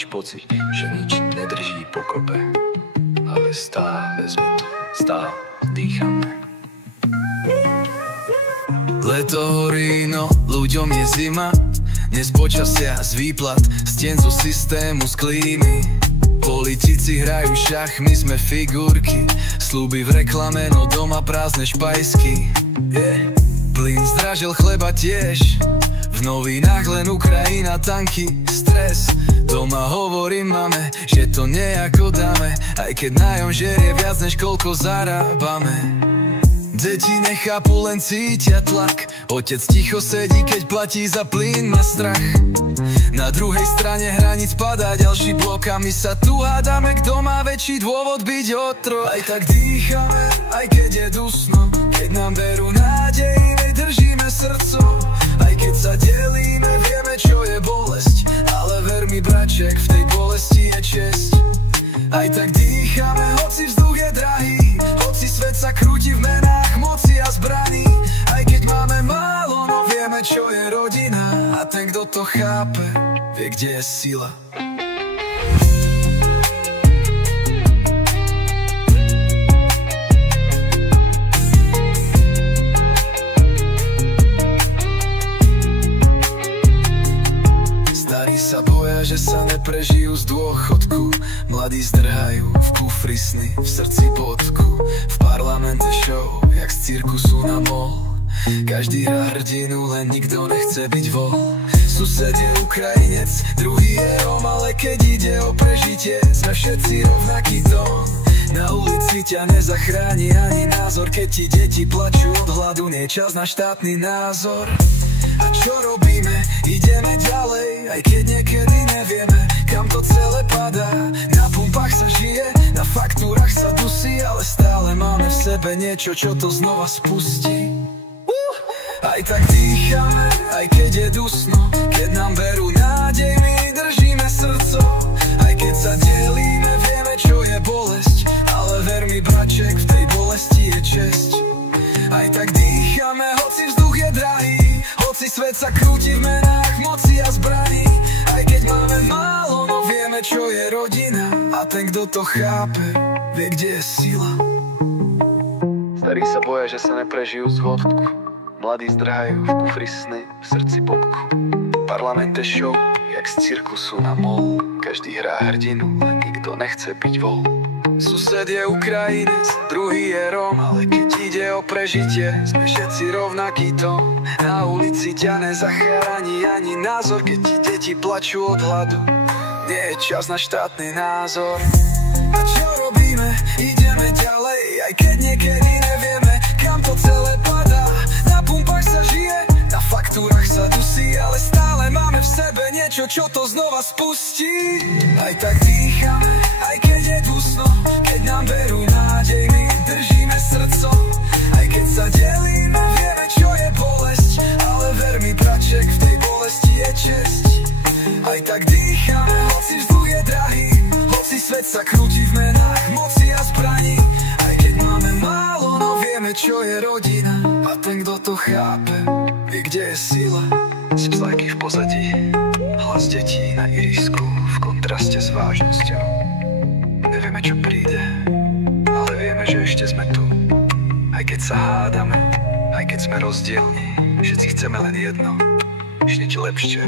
máš pocit, že nič nedrží pokope, ale stále sme tu, stále dýchame. Leto horí, no ľuďom je zima. Dnes počasia z výplat, stien zo systému, z klímy. Politici hrajú šach, my sme figurky. Sľuby v reklame, no doma prázdne špajsky. Plyn zdražil, chleba tiež. V novinách len Ukrajina, tanky, stres. Doma hovorím mame, že to nejako dáme, aj keď nájom žerie viac než koľko zarábame. Deti nechápu, len cítia tlak. Otec ticho sedí, keď platí za plyn, má strach. Na druhej strane hraníc padá ďalší blok a my sa tu hádame, kto má väčší dôvod byť otrok. Aj tak dýchame, aj keď je dusno, keď nám berú nádej, držíme srdco. Aj keď sa delíme, vieme, čo je bolesť, ale ver mi, braček, v tej bolesti je česť. Aj tak dýchame, hoci vzduch je drahý, hoci svet sa krúti v menách moci a zbraní. Aj keď máme málo, no vieme, čo je rodina, a ten, kto to chápe, vie, kde je sila. Starí sa boja, že sa neprežijú z dôchodku. Mladí zdrhajú v kufri sny, v srdci bodku. V parlamente show, jak z cirkusu na mol. Každý hrá hrdinu, len nikto nechce byť vol. Sused je Ukrajinec, druhý je Róm, ale keď ide o prežitie, sme všetci rovnaký tón. Na ulici ťa nezachráni ani názor, keď ti deti plačú od hladu, nie je čas na štátny názor. A čo robíme? Ideme ďalej, aj keď niekedy nevieme, kam to celé padá. Na pumpách sa žije, na faktúrach sa dusí, ale stále máme v sebe niečo, čo to znova spustí. Aj tak dýchame, aj keď je dusno, keď nám berú nádej, my držíme srdco. Aj keď sa delíme, vieme, čo je bolesť, ale ver mi, braček, v tej bolesti je česť. Aj tak dýchame, hoci vzduch je drahý, hoci svet sa krúti v menách moci a zbraní. Aj keď máme málo, no vieme, čo je rodina, a ten, kto to chápe, vie, kde je sila. Starí sa boja, že sa neprežijú z hĺbku. Mladí zdrhajú v kufri sny, v srdci bobku. V parlamente show, jak z cirkusu na mol. Každý hrá hrdinu, len nikto nechce byť vol. Sused je Ukrajinec, druhý je Róm, ale keď ide o prežitie, sme všetci rovnaký tón. Na ulici ťa nezachráni ani názor, keď ti deti plačú od hladu, nie je čas na štátny názor. A čo robíme? Ideme ďalej, aj keď niekedy nevieme, kam to celé padá. Na pumpách sa žije, na faktúrach sa dusí, ale stále máme v sebe niečo, čo to znova spustí. Aj tak dýchame, aj keď je dusno, keď nám berú nádej, my držíme srdco. Aj keď sa delíme, vieme, čo je bolesť, ale ver mi, braček, v tej bolesti je česť. Aj tak dýchame, hoci vzduch je drahý, hoci svet sa krúti v menách moci a zbraní. Aj keď máme málo, no vieme, čo je rodina, a ten, kto to chápe, vie, kde je sila. Slajky v pozadí, hlas detí na irisku, v kontraste s vážnosťou. Nevieme, čo príde, ale vieme, že ešte sme tu. Aj keď sa hádame, aj keď sme rozdielni, všetci chceme len jedno, žiť lepšie.